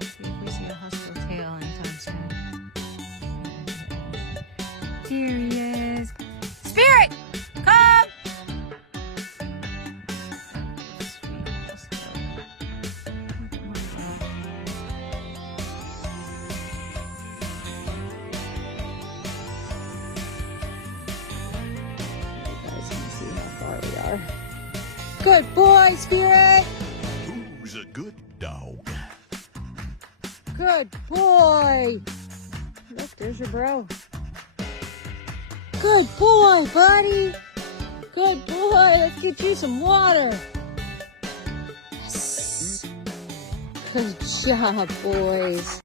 See if we see a husky tail anytime soon. Here he is. Spirit, come! Sweet husky. You guys can see how far we are. Good boy, Spirit! Who's a good dog? Good boy! Look, there's your bro. Good boy, buddy! Good boy, let's get you some water. Yes. Good job, boys.